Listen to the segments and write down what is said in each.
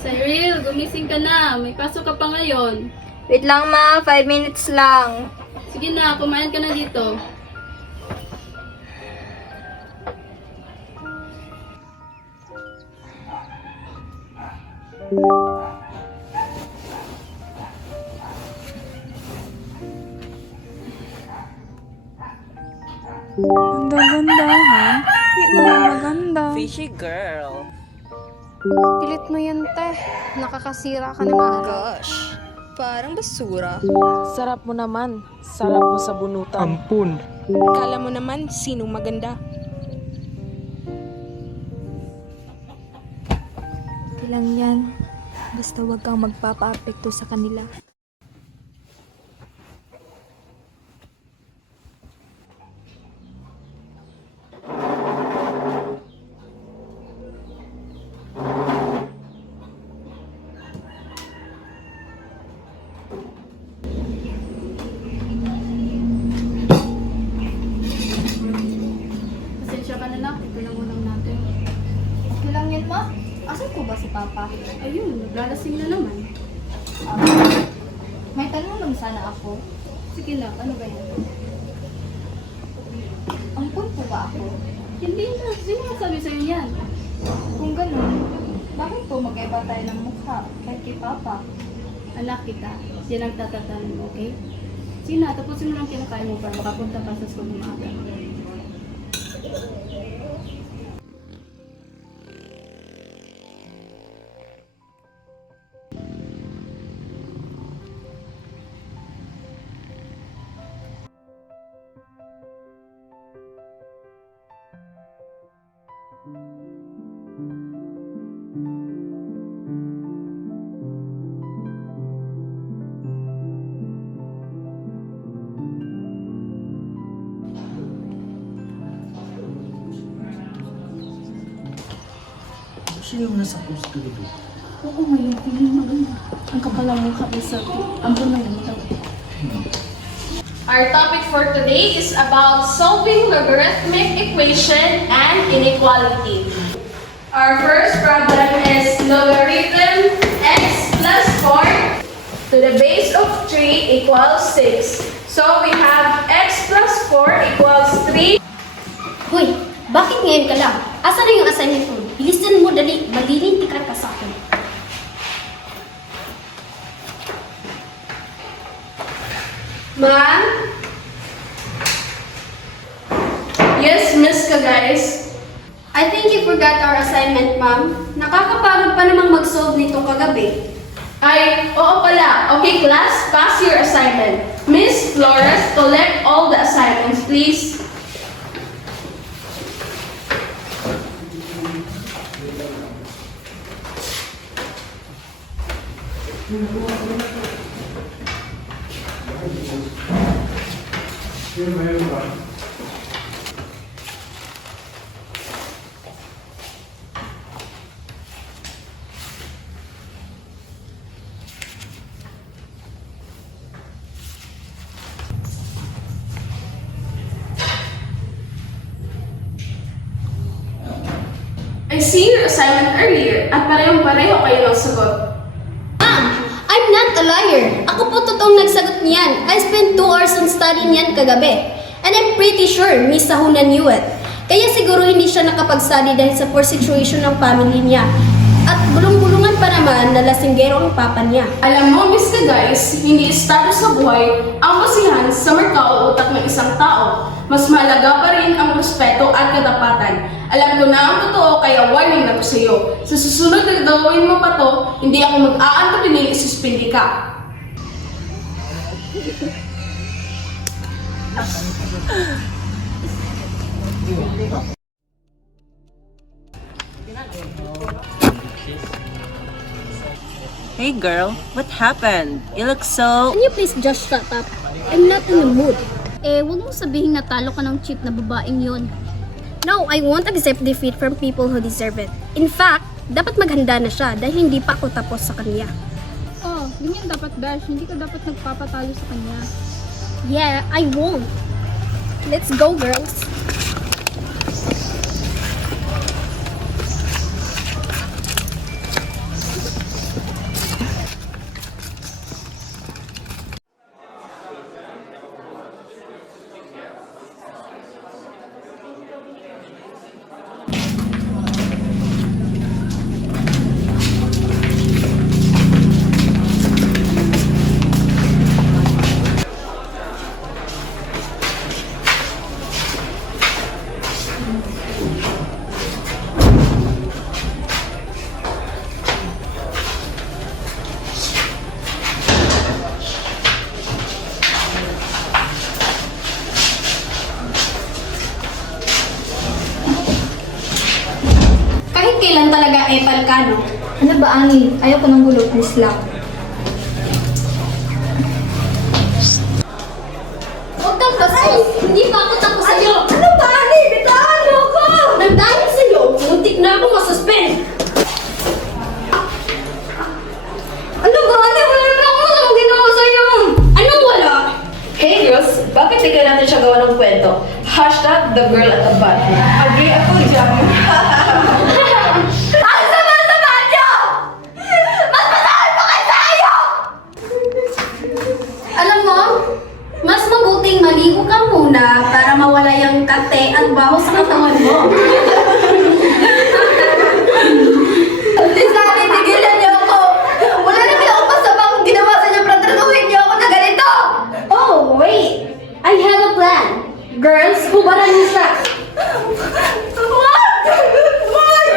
Cyril, gumising ka na. May pasok ka pa ngayon. Wait lang ma, 5 minutes lang. Sige na, kumain ka na dito. Ganda-ganda, ha? Di naman maganda. Fishy girl. Pilit mo yan, te. Nakakasira ka ng araw. Gosh, parang basura. Sarap mo naman. Sarap mo sa bunutan. Ampun. Kala mo naman sinong maganda. Okay lang yan. Basta wag kang magpapa-apekto sa kanila. Pasensya ka na lang. Ito lang ulam natin. Okay lang yan, ma. Asan ko ba si Papa? Ayun, naglalasing na naman. May tanong lang sana ako. Sige lang, ano ba yan? Ampun po ba ako? Hindi na. Sino ang sabi sa'yo yan? Kung ganun, bakit po magkaiba tayo ng mukha kahit kay Papa? Anak kita. Yan ang tatatanong mo, okay? Sige na, tapusin mo lang kinakain mo para makapunta ka sa school ng maaga. Sino yung nasa post ko dito? Oo, ngayon. Tingin maganda. Ang kapal ang mukha mo sa ambon na yun. Our topic for today is about solving logarithmic equation and inequality. Our first problem is logarithm x plus 4 to the base of 3 equals 6. So we have x plus 4 equals 3. Hoy, bakit ngayon ka lang? Asa na yung assignment mo? Bilisan mo, dali. Malilintikan ka sa akin. Ma'am? Yes, Miss Kagais. I think you forgot our assignment, ma'am. Nakakapagod pa namang mag-solve nito kagabi. Ay, oo pala. Okay, class, pass your assignment. Miss Flores, collect all the assignments, please. I see your assignment earlier at parehong-pareho kayo ng sagot. Ma'am, I'm not a liar. Ako po totoong nagsagot niyan. I spent 2 hours on studying niyan kagabi. And I'm pretty sure Miss Sahuna knew it. Kaya siguro hindi siya nakapag-study dahil sa poor situation ng family niya. At bulong-bulungan pa naman na lasinggero ang papa niya. Alam mo, Miss Kagais, hindi estado sa buhay ang basihan sa merkao o utak ng isang tao. Mas mahalaga pa rin ang respeto at katapatan. Alam ko na ang totoo, kaya warning na to sa iyo. Sa susunod na gagawin mo pa to, hindi ako mag-aantupinig isuspindi ka. Hey girl, what happened? You look so... Can you please just shut up? I'm not in the mood. Huwag mong sabihin na talo ka ng cheap na babaeng yon. No, I won't accept defeat from people who deserve it. In fact, dapat maghanda na siya dahil hindi pa ako tapos sa kanya. Oh, ganyan dapat, Dash. Hindi ka dapat nagpapatalo sa kanya. Yeah, I won't. Let's go, girls. Kahit kailan talaga epal ka, no? Ano ba, Ani? Ayaw ko ng gulo. Please lang. Huwag kang bastos! Hindi pa ako tapos sa'yo! Ano ba, Ani? Bitawan mo ako! Nang dahil sa'yo, muntik na ako masuspend! Ano ba, Ani? Wala na ako namang ginawa sa'yo! Anong wala? Hey girls, bakit di ka natin siya gawa ng kwento? Hashtag the girl at the bathroom. Agree ako dyan. Ang sama-sama niyo! Mas masakit pa kayo sa'yo! Alam mo, mas mabuting maligo ka muna para mawala yung kate at baho sa katawan mo. Lisani, tigilan niyo ako! Wala naman ako masamang ginawa sa inyo para traduhin niyo ako na ganito! Oh, wait! I have a plan! Girls, hubaran niyo siya! What? Why?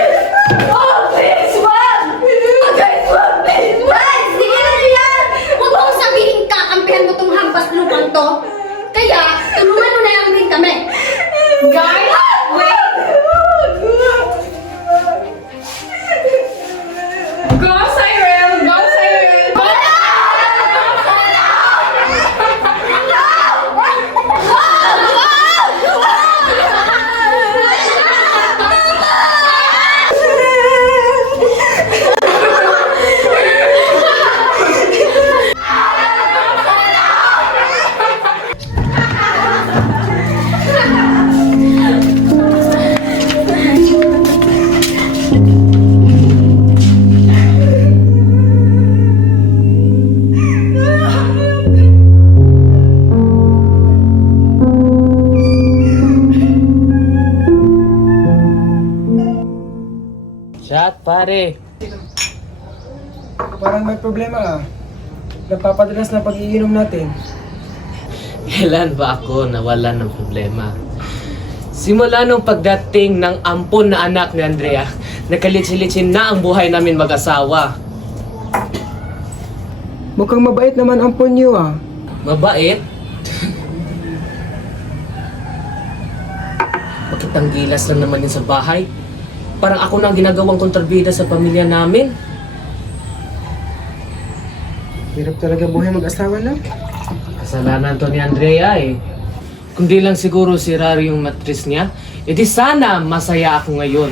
Oh, please, wag! Guys, wag! Please, wag! Tigilan niyo yan! Huwag mo akong sabihin kakampihan mo tong hampas lupang to. Kaya, tulungan mo na lang din kami. Guys, wait! Go, Cyril! Go, Cyril! Shot, pare. Parang may problema ah. Napapadalas na pag-iinom natin. Kailan ba ako nawalan ng problema? Simula nung pagdating ng ampon na anak ni Andrea, nakalitsi-litsin na ang buhay namin mag-asawa. Mukhang mabait naman ang punyo ah. Mabait? Bakit ang gilas lang naman yun sa bahay? Parang ako na ang ginagawang kontrabida sa pamilya namin. Hirap talaga buhay mag-asawa na. Kasalanan to ni Andrea eh. Kundi lang siguro si Rari yung matris niya, edi sana masaya ako ngayon.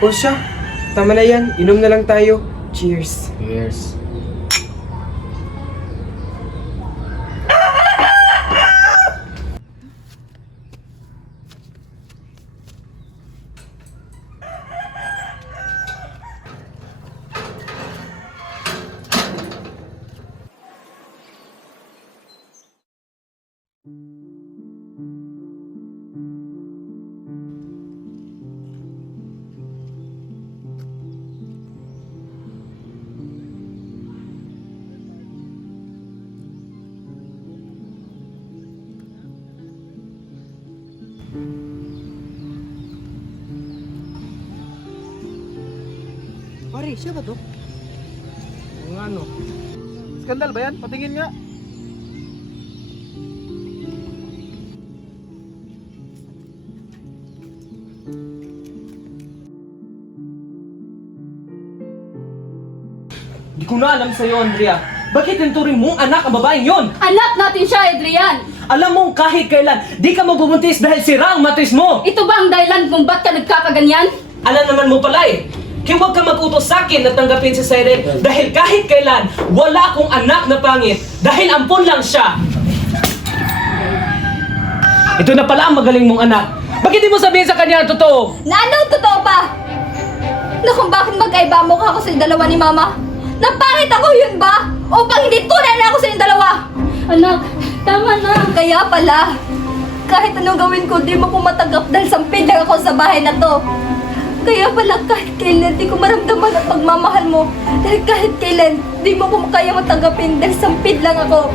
O siya, tama na yan. Inom na lang tayo. Cheers. Cheers. Pare, siya ba to? Ang ano? Skandal ba yan? Patingin nga. Di ko na alam sa'yo, Andrea. Bakit tinuturing mong anak ang babaeng yon? Anak natin siya, Adrian! Alam mong kahit kailan, di ka mabubuntis dahil sira ang matris mo! Ito ba ang dahilan kung ba't ka nagkakaganyan? Alam naman mo pala eh. Kaya huwag ka mag-utos sa akin na tanggapin si Cyril dahil kahit kailan, wala akong anak na pangit dahil ampon lang siya. Ito na pala ang magaling mong anak. Bakit di mo sabihin sa kanya ang totoo? Na anong totoo pa? Na kung bakit magkaiba mo ka ako sa dalawa ni Mama? Napangit ako yun ba? O pang hindi tunay na ako sa inyong dalawa? Anak, tama na. Kaya pala, kahit anong gawin ko, di mo ko matanggap dahil sampid lang ako sa bahay na to. Kaya pala kahit kailan, di ko maramdaman ang pagmamahal mo. Dahil kahit kailan, di mo ko kaya matanggapin dahil sampid lang ako.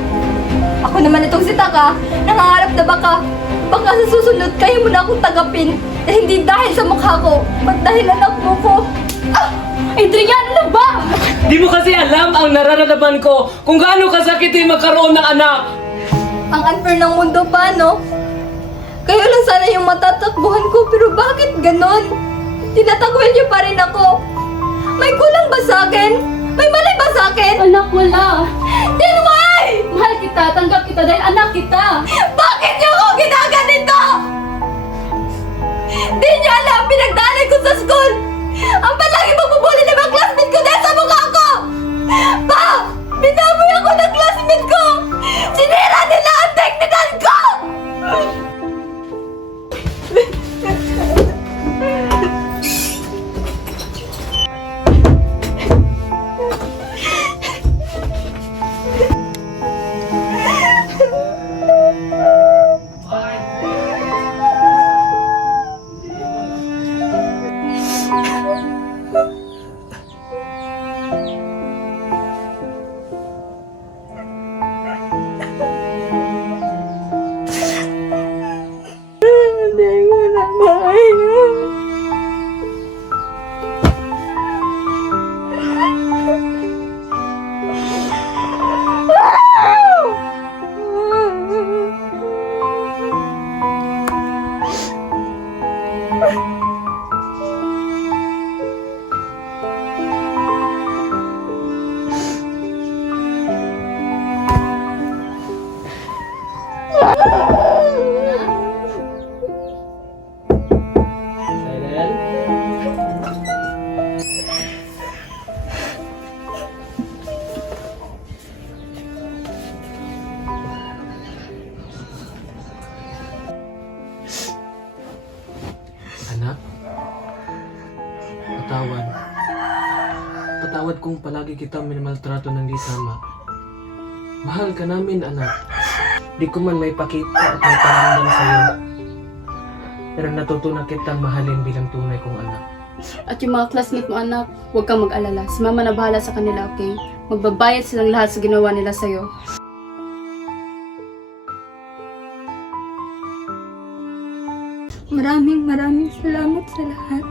Ako naman itong si Taka, nangangarap na baka sa susunod, kaya mo na akong tanggapin. Dahil hindi dahil sa mukha ko, ba't dahil anak mo ko. Adrian, ano ba? Di mo kasi alam ang nararamdaman ko kung gaano kasakit yung magkaroon ng anak. Ang unfair ng mundo pa, no? Kayo lang sana yung matatakbuhan ko, pero bakit ganon? Tinatakwil niyo pa rin ako. May kulang ba sa akin? May mali ba sa akin? Anak, wala. Then why? Mahal kita, tanggap kita dahil anak kita. Bakit niyo ako ginaganito? Di niyo alam, pinagdaanan ko sa school. Ang palagi magbubuli ng mga classmate ko dahil sa mukha ko. Pa! Binaboy ako ng classmate ko. Sinira nila ang technical ko. Anak, patawad kung palagi kita minamaltrato ng di tama. Mahal ka namin, anak. Di ko man may pakita at may paramdam sa'yo. Pero natutunan kitang mahalin bilang tunay kong anak. At yung mga classmate mo, anak, huwag kang mag-alala. Si Mama na bahala sa kanila, okay? Magbabayad silang lahat sa ginawa nila sa'yo. Maraming salamat sa lahat.